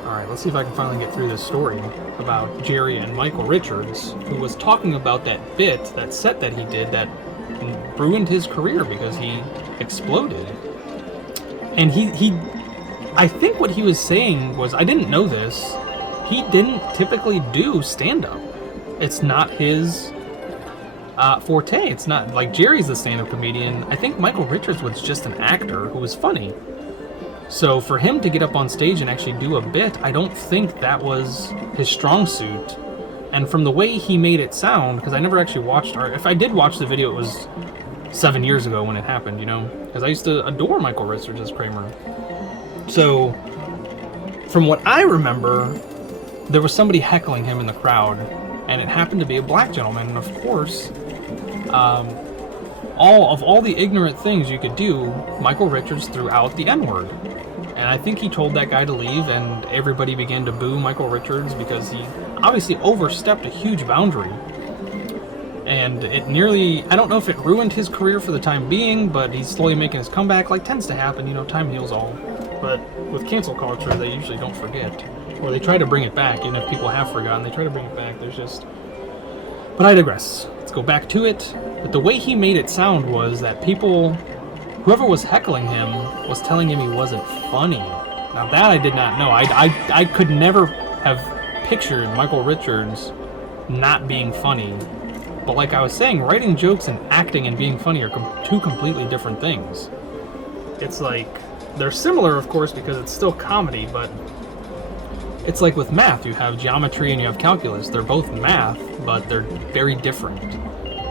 Alright, let's see if I can finally get through this story about Jerry and Michael Richards, who was talking about that bit, that set that he did that ruined his career because he exploded. And I think what he was saying was, I didn't know this, he didn't typically do stand-up. It's not his forte. It's not like Jerry's the stand-up comedian. I think Michael Richards was just an actor who was funny. So for him to get up on stage and actually do a bit, I don't think that was his strong suit. And from the way he made it sound, because I never actually watched, or if I did watch the video, it was 7 years ago when it happened, you know? Because I used to adore Michael Richards as Kramer. So, from what I remember, there was somebody heckling him in the crowd, and it happened to be a black gentleman, and of course, all the ignorant things you could do, Michael Richards threw out the N-word. And I think he told that guy to leave, and everybody began to boo Michael Richards because he obviously overstepped a huge boundary. And it nearly, I don't know if it ruined his career for the time being, but he's slowly making his comeback, like tends to happen, you know, time heals all. But with cancel culture, they usually don't forget. Or they try to bring it back, even if people have forgotten, they try to bring it back. There's just... But I digress. Let's go back to it. But the way he made it sound was that people... Whoever was heckling him was telling him he wasn't funny. Now that I did not know. I could never have pictured Michael Richards not being funny. But like I was saying, writing jokes and acting and being funny are two completely different things. It's like, they're similar of course because it's still comedy, but it's like with math. You have geometry and you have calculus. They're both math, but they're very different.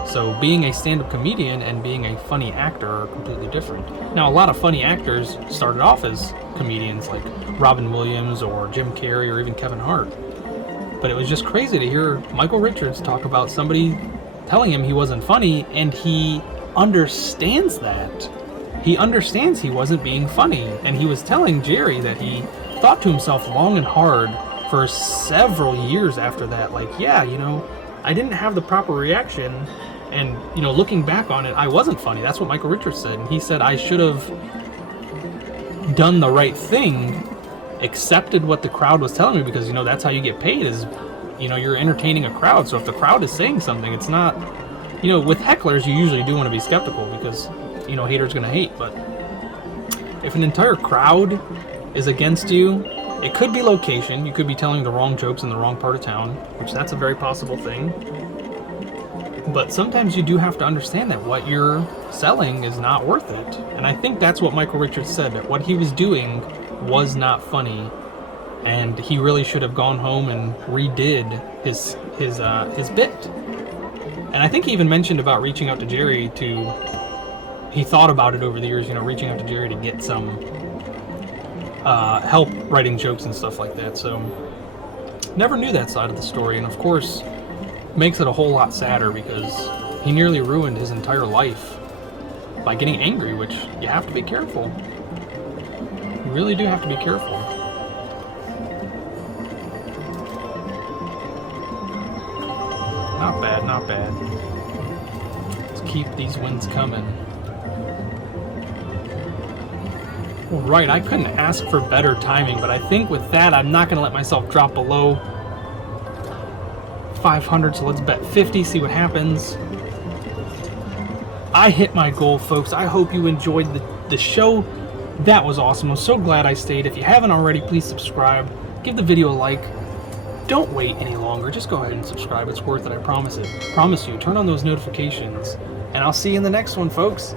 So being a stand-up comedian and being a funny actor are completely different. Now, a lot of funny actors started off as comedians, like Robin Williams or Jim Carrey or even Kevin Hart. But it was just crazy to hear Michael Richards talk about somebody telling him he wasn't funny, and he understands that. He understands he wasn't being funny, and he was telling Jerry that he thought to himself long and hard for several years after that, like, yeah, you know, I didn't have the proper reaction. And, you know, looking back on it, I wasn't funny. That's what Michael Richards said. And he said, I should have done the right thing, accepted what the crowd was telling me, because, you know, that's how you get paid is, you know, you're entertaining a crowd. So if the crowd is saying something, it's not, you know, with hecklers, you usually do want to be skeptical because, you know, haters going to hate. But if an entire crowd is against you, It could be location. You could be telling the wrong jokes in the wrong part of town, which that's a very possible thing. But sometimes you do have to understand that what you're selling is not worth it. And I think that's what Michael Richards said, that what he was doing was not funny. And he really should have gone home and redid his bit. And I think he even mentioned about reaching out to Jerry he thought about it over the years, reaching out to Jerry to get some help writing jokes and stuff like that. So never knew that side of the story, and of course makes it a whole lot sadder because he nearly ruined his entire life by getting angry, which you have to be careful. You really do have to be careful. Not bad, not bad. Let's keep these wins coming. Right, I couldn't ask for better timing, but I think with that, I'm not going to let myself drop below 500, so let's bet 50, see what happens. I hit my goal, folks. I hope you enjoyed the show. That was awesome. I'm so glad I stayed. If you haven't already, please subscribe. Give the video a like. Don't wait any longer. Just go ahead and subscribe. It's worth it. I promise it. Promise you. Turn on those notifications. And I'll see you in the next one, folks.